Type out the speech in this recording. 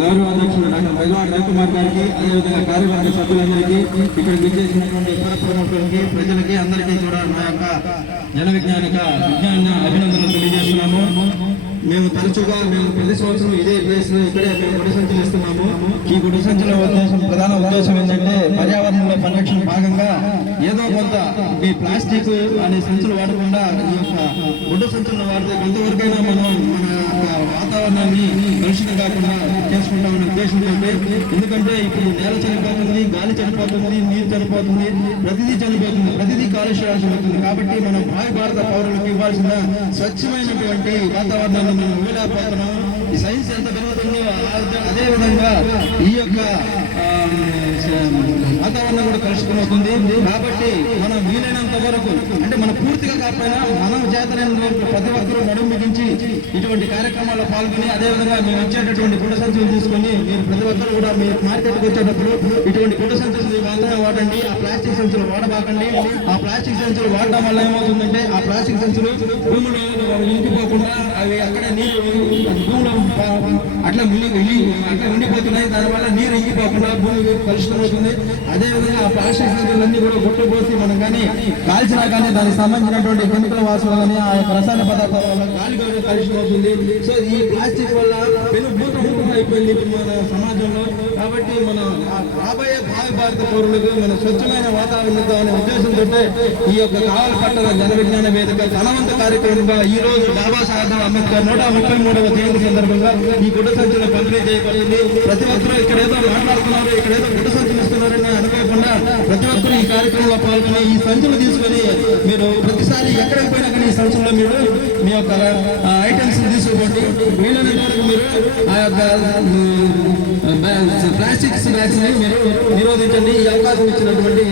గౌరవ అధ్యక్షుడు డాక్టర్ బైజవాడ రవికుమార్ గారికి, అదేవిధంగా కార్యవర్గ సభ్యులందరికీ, ఇక్కడ విచ్చేసినటువంటి ఇతర ప్రజలకి అందరికీ కూడా నా యొక్క జన విజ్ఞాన అభినందనలు తెలియజేస్తున్నాము. మేము తరచుగా ప్రతి సంవత్సరం ఇదే ప్లేస్ ఇక్కడే మేము గుడి సంచులు ఇస్తున్నాము. ఈ గుడి సంచుల ప్రధాన ఉద్దేశం ఏంటంటే పర్యావరణంలో పరిరక్షణ భాగంగా ఏదో కొంత ఈ ప్లాస్టిక్ అనే సంచులు వాడకుండా ఈ యొక్క గుడ్డ సంచులను వాడితే కొంతవరకైనా మనం మన వాతావరణాన్ని కలుషితం కాకుండా చేసుకుంటామనే ఉద్దేశంతో. ఎందుకంటే ఇప్పుడు నేల చనిపోతుంది, గాలి చనిపోతుంది, నీరు చనిపోతుంది, ప్రతిదీ చనిపోతుంది, ప్రతిదీ కాలుష్యం అవుతుంది. కాబట్టి మనం భారత పౌరులకు ఇవ్వాల్సిన స్వచ్ఛమైనటువంటి వాతావరణాన్ని మనం ఇవ్వలేకపోతున్నాం. ఈ సైన్స్ ఎంత పెరుగుతుందో అదేవిధంగా ఈ యొక్క వాతావరణం కూడా కలుషితమవుతుంది. కాబట్టి మనం వీలైనంత వరకు, అంటే మనం పూర్తిగా కాకపోయినా మనం చేతనైన ప్రతి ఒక్కరూ నడుము బిగించి ఇటువంటి కార్యక్రమాల్లో పాల్గొని, అదేవిధంగా మేము వచ్చేటటువంటి గుడ్డ సంచులు తీసుకొని మీరు ప్రతి ఒక్కరు కూడా మీరు మార్కెట్కి వచ్చేటప్పుడు ఇటువంటి గుడ్డ సంచులు మాత్రమే వాడండి. ఆ ప్లాస్టిక్ సంచులు వాడబాకండి. ఆ ప్లాస్టిక్ సంచులు వాడడం వల్ల ఏమవుతుందంటే ఆ ప్లాస్టిక్ సంచులు భూములు ఇంకిపోకుండా అవి అక్కడే నీరు భూములు అట్లా ఉండిపోతున్నాయి. దానివల్ల నీరు ఇంకిపోకుండా భూమి కలుషితమవుతుంది. అదేవిధంగా ఆ ప్లాస్టిక్ సంచులన్నీ కూడా గుట్టపోసి మనం కానీ కాల్చినా కానీ దానికి సంబంధించినటువంటి కెమికల్ వాసన కానీ ఆ యొక్క రసాయన పదార్థాల వల్ల గాలి కూడా కలుషితమవుతుంది. సో ఈ ప్లాస్టిక్ వల్ల భూతం అయిపోయింది మన సమాజంలో. కాబట్టి మన రాబోయే భావి భారత పౌరులకు మన స్వచ్ఛమైన వాతావరణంతో అనే ఉద్దేశంతో ఈ యొక్క కావలి పట్టణ జన విజ్ఞాన వేదిక ధనవంత కార్యక్రమంగా ఈ రోజు బాబాసాహెబ్ అంబేద్కర్ 133వ జయంతి సందర్భంగా ఈ గుడ్డ సంచులు పంపిణీ చేయబడింది. ప్రతి ఒక్కరూ ఇక్కడేదో మాట్లాడుతున్నారు, ఇక్కడేదో గుడ్డ సంచులు ఇస్తున్నారని అనుకోకుండా ప్రతి ఒక్కరు ఈ కార్యక్రమంలో పాల్గొని ఈ సంచులు తీసుకొని మీరు ప్రతిసారి ఎక్కడికి పోయినా కానీ ఈ సంచుల్లో మీరు మీ యొక్క ఐటమ్స్ తీసుకోండి. వీలైనంత వరకు మీరు ఆ యొక్క ప్లాస్టిక్స్ బ్యాగ్స్ ని మీరు నిరోధించండి. ఈ అవకాశం ఇచ్చినటువంటి